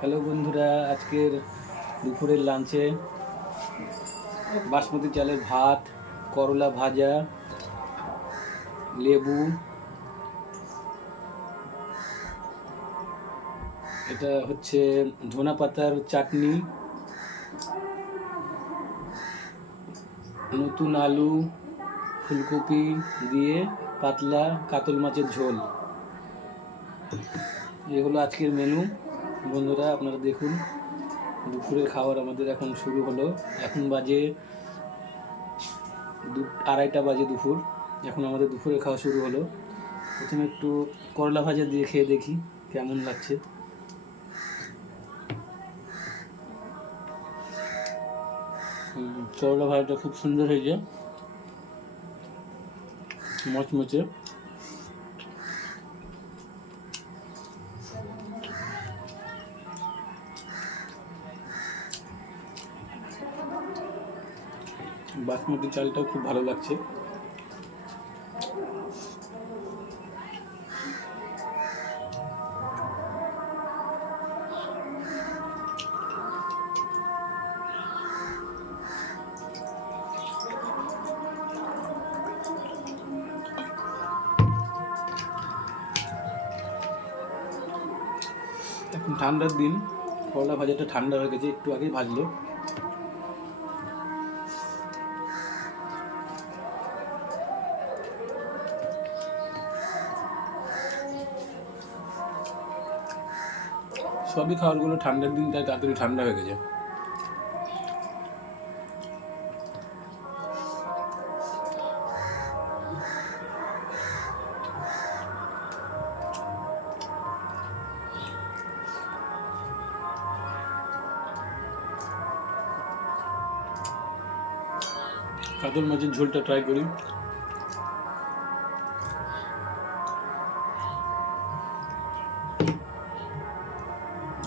হ্যালো বন্ধুরা, আজকের দুপুরের লাঞ্চে বাসমতি চালের ভাত, করলা ভাজা, লেবু, এটা হচ্ছে ধনা পাতার চাটনি, নতুন আলু, ফুলকপি দিয়ে পাতলা কাতল মাছের ঝোল। এই হলো আজকের মেনু। বন্ধুরা আপনারা দেখুন, দুপুরের খাবার আমাদের এখন শুরু হলো। এখন বাজে 2:30 বাজে দুপুর। এখন আমাদের দুপুরের খাওয়া শুরু হলো। প্রথমে একটু করলা ভাজা দিয়ে খেয়ে দেখি কেমন লাগছে। করলা ভাজাটা খুব সুন্দর হয়েছে, মচমচে। বাসমতি চালটাও খুব ভালো লাগছে। এখন ঠান্ডার দিন, করলা ভাজাটা ঠান্ডা হয়ে গেছে, একটু আগেই ভাজলো। সবই খাবারগুলো ঠান্ডার দিন, তাই তাড়াতাড়ি ঠান্ডা হয়ে গেছে। কাতল মাছের ঝোলটা ট্রাই করি।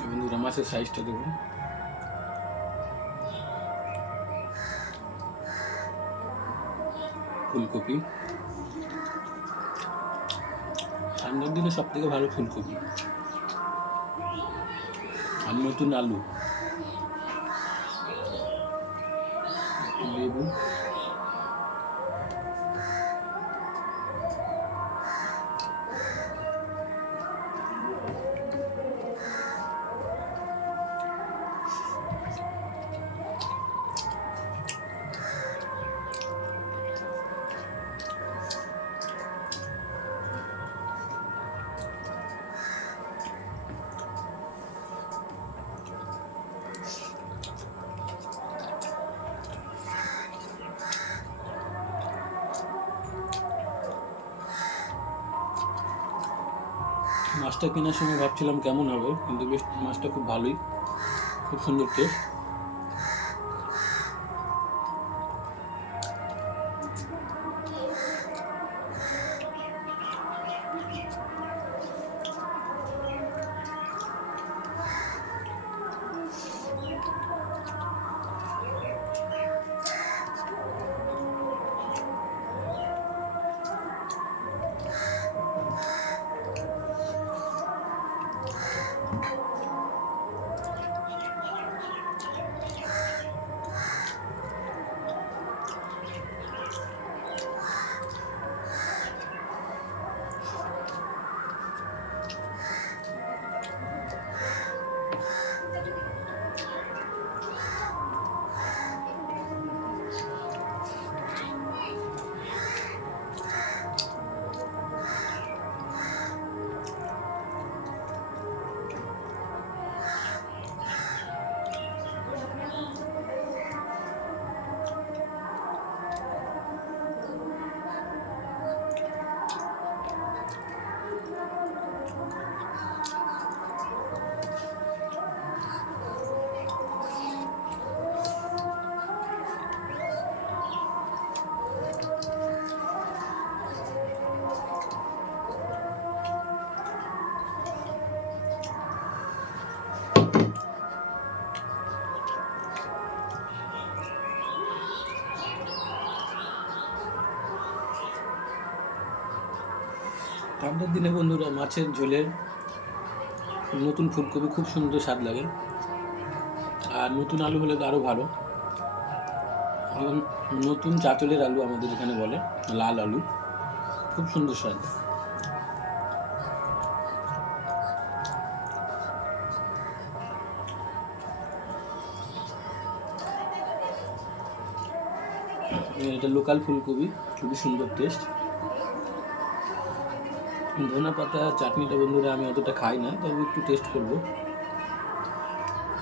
বন্ধুরা, মাছের সাইজটা দেখুন। ফুলকপি, ঠান্ডার দিনে সব থেকে ভালো ফুলকপি। আর নতুন আলু, লেবু, মাছটা কেনার সময় ভাবছিলাম কেমন হবে, কিন্তু বেশ মাছটা খুব ভালোই, খুব সুন্দর টেস্ট। ঠান্ডার দিনে বন্ধুরা মাছের ঝোলের নতুন ফুলকপি খুব সুন্দর স্বাদ লাগে, আর নতুন আলু হলে তো আরও ভালো। এবং নতুন চাঁচলের আলু আমাদের এখানে বলে, লাল আলু, খুব সুন্দর স্বাদ। এটা লোকাল ফুলকপি, খুবই সুন্দর টেস্ট। ধনা পাতা চাটনিটা বন্ধুরা আমি অতটা খাই না, তবে একটু টেস্ট করবো।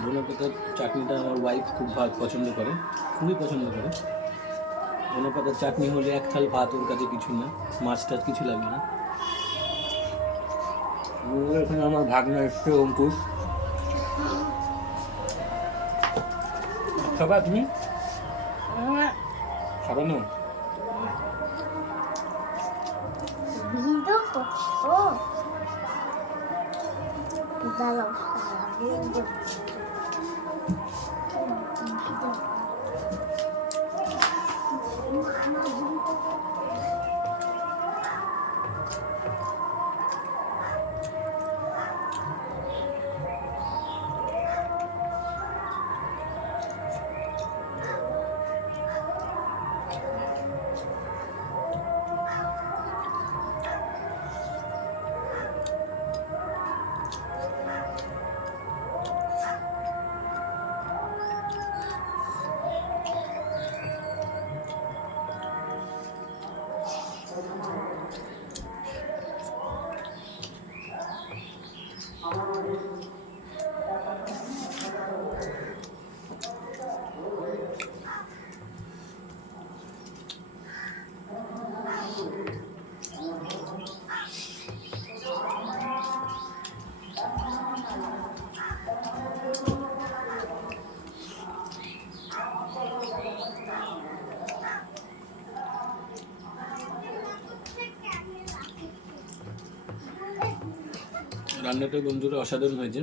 ধনা পাতার চাটনিটা আমার ওয়াইফ খুব পছন্দ করে, খুবই পছন্দ করে। ধনা পাতার চাটনি হলে এক থাল ভাত ওর কাছে কিছুই না, মাছ টাছ কিছু লাগবে না। এখানে আমার ভাগনা এসছে, অঙ্কুশ। খাবা তুমি? খাবা না? রান্নাটা বন্ধুরা অসাধারণ হয়েছে।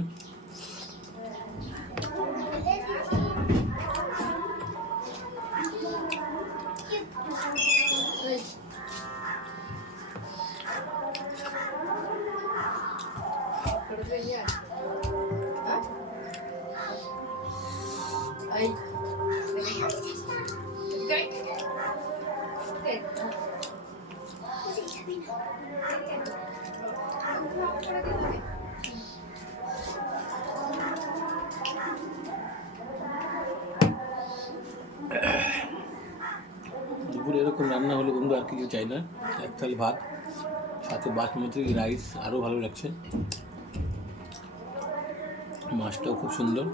দুপুরে এরকম রান্না হলে বন্ধু আর কিছু চাই না, এক থাল ভাত সাথে বাসমতি রাইস, আরও ভালো লাগছে। মাছটাও খুব সুন্দর,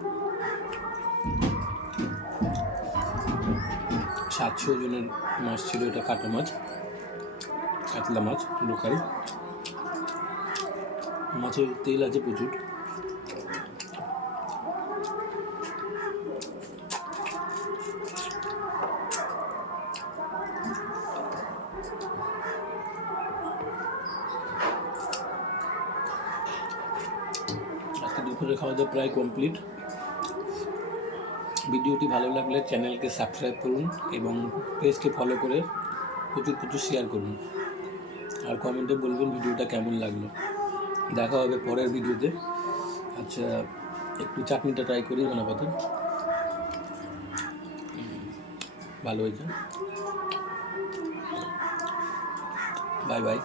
700 ওজনের মাছ ছিল এটা, কাটা মাছ, কাতলা মাছ, লোকাল। মাছের তেল আছে প্রচুর। আজকে দুপুরে খাওয়া দাওয়া প্রায় কমপ্লিট। ভিডিওটি ভালো লাগলে চ্যানেলকে সাবস্ক্রাইব করুন এবং পেজকে ফলো করে প্রচুর শেয়ার করুন, আর কমেন্টে বলবেন ভিডিওটা কেমন লাগলো। দেখা হবে পরের ভিডিওতে। আচ্ছা, একটু চাটনিটা ট্রাই করি, ধনা পাতা ভালো হয়েছে। Bye bye.